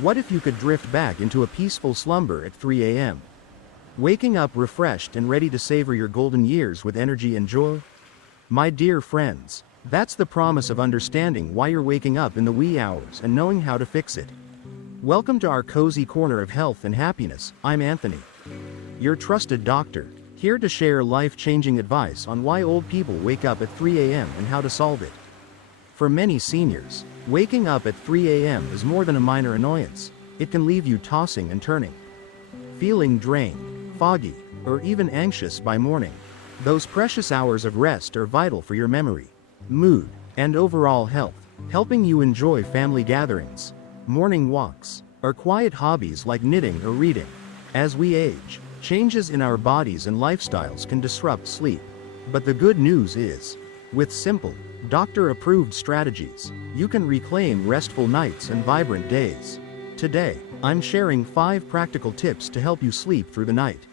What if you could drift back into a peaceful slumber at 3 a.m.? Waking up refreshed and ready to savor your golden years with energy and joy? My dear friends, that's the promise of understanding why you're waking up in the wee hours and knowing how to fix it. Welcome to our cozy corner of health and happiness. I'm Anthony, your trusted doctor, here to share life-changing advice on why old people wake up at 3 a.m. and how to solve it. For many seniors, waking up at 3 a.m. is more than a minor annoyance. It can leave you tossing and turning, feeling drained, foggy, or even anxious by morning. Those precious hours of rest are vital for your memory, mood, and overall health, helping you enjoy family gatherings, morning walks, or quiet hobbies like knitting or reading. As we age, changes in our bodies and lifestyles can disrupt sleep. But the good news is, with simple, doctor-approved strategies, you can reclaim restful nights and vibrant days. Today, I'm sharing 5 practical tips to help you sleep through the night,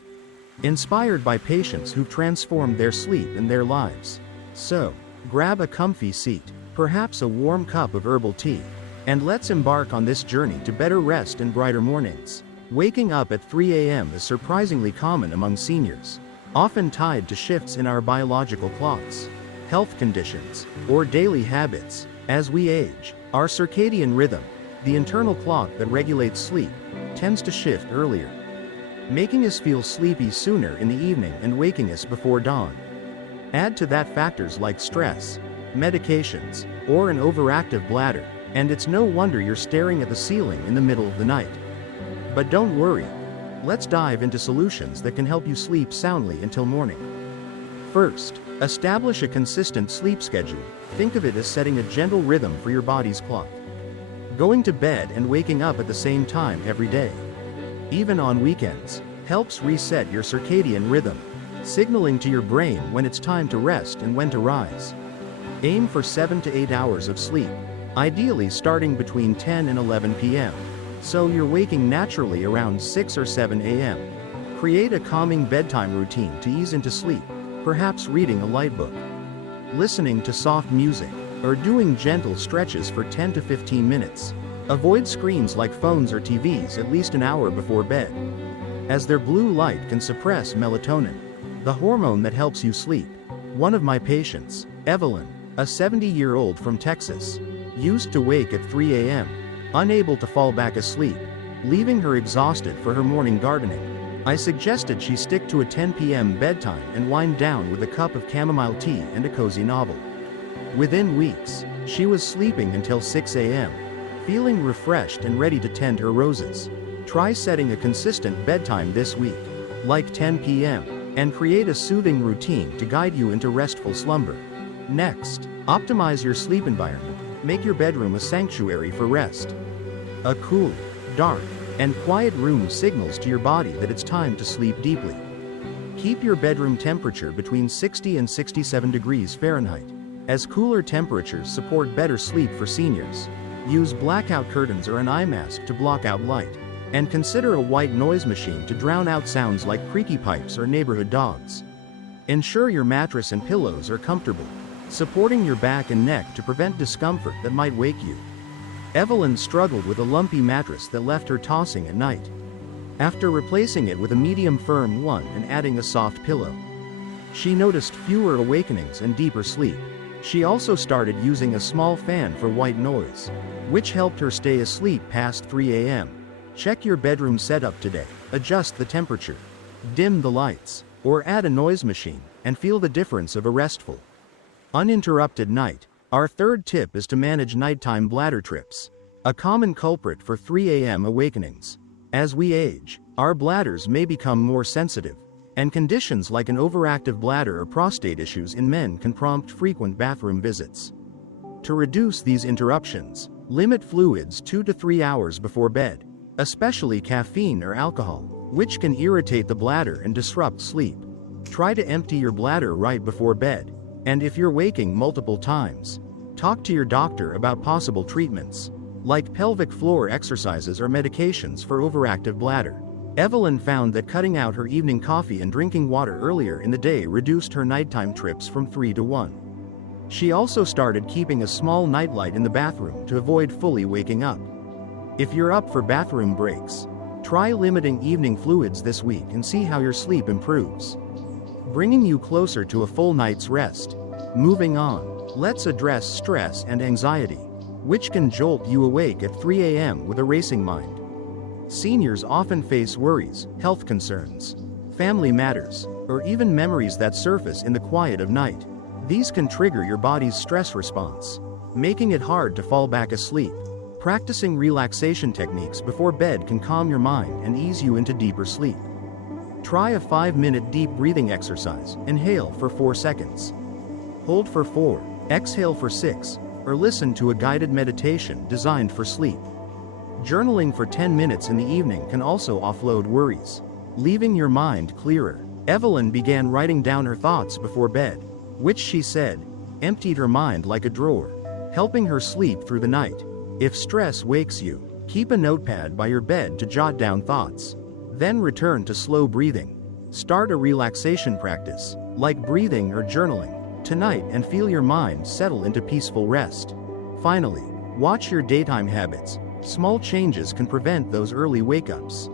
inspired by patients who've transformed their sleep and their lives. So, grab a comfy seat, perhaps a warm cup of herbal tea, and let's embark on this journey to better rest and brighter mornings. Waking up at 3 a.m. is surprisingly common among seniors, often tied to shifts in our biological clocks, health conditions, or daily habits. As we age, our circadian rhythm, the internal clock that regulates sleep, tends to shift earlier, making us feel sleepy sooner in the evening and waking us before dawn. Add to that factors like stress, medications, or an overactive bladder, and it's no wonder you're staring at the ceiling in the middle of the night. But don't worry, let's dive into solutions that can help you sleep soundly until morning. First, establish a consistent sleep schedule. Think of it as setting a gentle rhythm for your body's clock. Going to bed and waking up at the same time every day, even on weekends, helps reset your circadian rhythm, signaling to your brain when it's time to rest and when to rise. Aim for 7 to 8 hours of sleep, ideally starting between 10 and 11 p.m., so you're waking naturally around 6 or 7 a.m. Create a calming bedtime routine to ease into sleep, perhaps reading a light book, listening to soft music, or doing gentle stretches for 10 to 15 minutes. Avoid screens like phones or TVs at least an hour before bed, as their blue light can suppress melatonin, the hormone that helps you sleep. One of my patients, Evelyn, a 70-year-old from Texas, used to wake at 3 a.m., unable to fall back asleep, leaving her exhausted for her morning gardening. I suggested she stick to a 10 p.m. bedtime and wind down with a cup of chamomile tea and a cozy novel. Within weeks, she was sleeping until 6 a.m., feeling refreshed and ready to tend her roses. Try setting a consistent bedtime this week, like 10 p.m., and create a soothing routine to guide you into restful slumber. Next, optimize your sleep environment. Make your bedroom a sanctuary for rest. A cool, dark, and quiet room signals to your body that it's time to sleep deeply. Keep your bedroom temperature between 60 and 67 degrees Fahrenheit, as cooler temperatures support better sleep for seniors. Use blackout curtains or an eye mask to block out light, and consider a white noise machine to drown out sounds like creaky pipes or neighborhood dogs. Ensure your mattress and pillows are comfortable, supporting your back and neck to prevent discomfort that might wake you. Evelyn struggled with a lumpy mattress that left her tossing at night. After replacing it with a medium firm one and adding a soft pillow, she noticed fewer awakenings and deeper sleep. She also started using a small fan for white noise, which helped her stay asleep past 3 a.m. Check your bedroom setup today. Adjust the temperature, dim the lights, or add a noise machine, and feel the difference of a restful, uninterrupted night. Our third tip is to manage nighttime bladder trips, a common culprit for 3 a.m. awakenings. As we age, our bladders may become more sensitive, and conditions like an overactive bladder or prostate issues in men can prompt frequent bathroom visits. To reduce these interruptions, limit fluids 2 to 3 hours before bed, especially caffeine or alcohol, which can irritate the bladder and disrupt sleep. Try to empty your bladder right before bed, and if you're waking multiple times, talk to your doctor about possible treatments, like pelvic floor exercises or medications for overactive bladder. Evelyn found that cutting out her evening coffee and drinking water earlier in the day reduced her nighttime trips from 3 to 1. She also started keeping a small nightlight in the bathroom to avoid fully waking up. If you're up for bathroom breaks, try limiting evening fluids this week and see how your sleep improves, bringing you closer to a full night's rest. Moving on, let's address stress and anxiety, which can jolt you awake at 3 a.m. with a racing mind. Seniors often face worries, health concerns, family matters, or even memories that surface in the quiet of night. These can trigger your body's stress response, making it hard to fall back asleep. Practicing relaxation techniques before bed can calm your mind and ease you into deeper sleep. Try a 5-minute deep breathing exercise. Inhale for 4 seconds. Hold for 4, exhale for 6, or listen to a guided meditation designed for sleep. Journaling for 10 minutes in the evening can also offload worries, leaving your mind clearer. Evelyn began writing down her thoughts before bed, which she said emptied her mind like a drawer, helping her sleep through the night. If stress wakes you, keep a notepad by your bed to jot down thoughts. Then return to slow breathing. Start a relaxation practice, like breathing or journaling, tonight and feel your mind settle into peaceful rest. Finally, watch your daytime habits. Small changes can prevent those early wake-ups.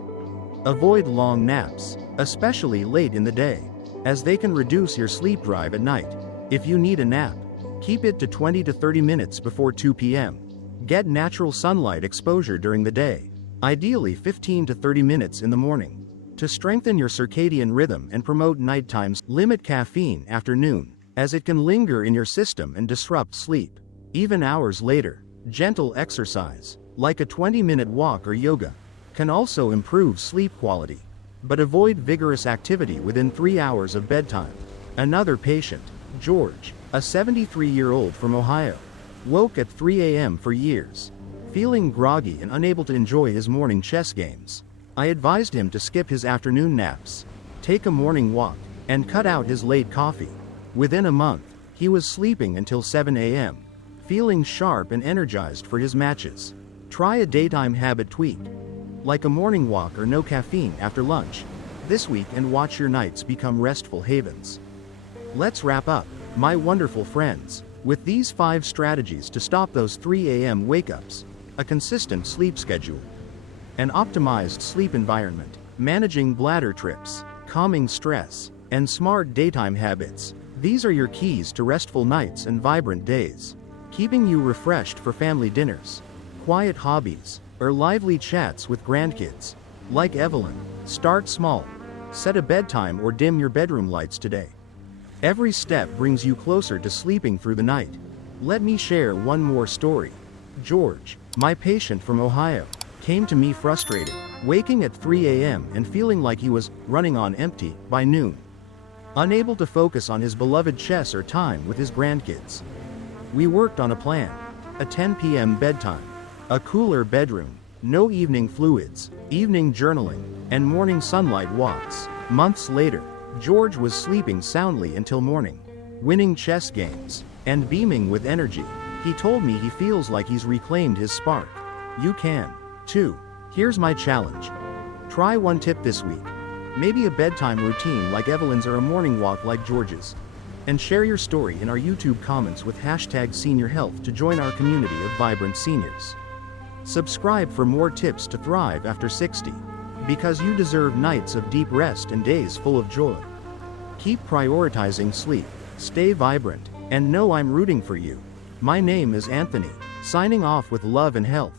Avoid long naps, especially late in the day, as they can reduce your sleep drive at night. If you need a nap, keep it to 20 to 30 minutes before 2 p.m. Get natural sunlight exposure during the day, ideally 15 to 30 minutes in the morning. To strengthen your circadian rhythm and promote nighttime, limit caffeine after noon, as it can linger in your system and disrupt sleep. Even hours later, gentle exercise, like a 20-minute walk or yoga, can also improve sleep quality. But avoid vigorous activity within 3 hours of bedtime. Another patient, George, a 73-year-old from Ohio, woke at 3 a.m. for years, feeling groggy and unable to enjoy his morning chess games. I advised him to skip his afternoon naps, take a morning walk, and cut out his late coffee. Within a month, he was sleeping until 7 a.m., feeling sharp and energized for his matches. Try a daytime habit tweak, like a morning walk or no caffeine after lunch, this week and watch your nights become restful havens. Let's wrap up, my wonderful friends, with these 5 strategies to stop those 3 a.m. wake-ups: a consistent sleep schedule, an optimized sleep environment, managing bladder trips, calming stress, and smart daytime habits. These are your keys to restful nights and vibrant days, keeping you refreshed for family dinners, quiet hobbies, or lively chats with grandkids. Like Evelyn, start small. Set a bedtime or dim your bedroom lights today. Every step brings you closer to sleeping through the night. Let me share one more story. George, my patient from Ohio, came to me frustrated, waking at 3 a.m. and feeling like he was running on empty by noon, unable to focus on his beloved chess or time with his grandkids. We worked on a plan: a 10 p.m. bedtime, a cooler bedroom, no evening fluids, evening journaling, and morning sunlight walks. Months later, George was sleeping soundly until morning, winning chess games, and beaming with energy. He told me he feels like he's reclaimed his spark. You can, too. Here's my challenge. Try one tip this week. Maybe a bedtime routine like Evelyn's or a morning walk like George's. And share your story in our YouTube comments with #SeniorHealth to join our community of vibrant seniors. Subscribe for more tips to thrive after 60. Because you deserve nights of deep rest and days full of joy. Keep prioritizing sleep, stay vibrant, and know I'm rooting for you. My name is Anthony, signing off with love and health.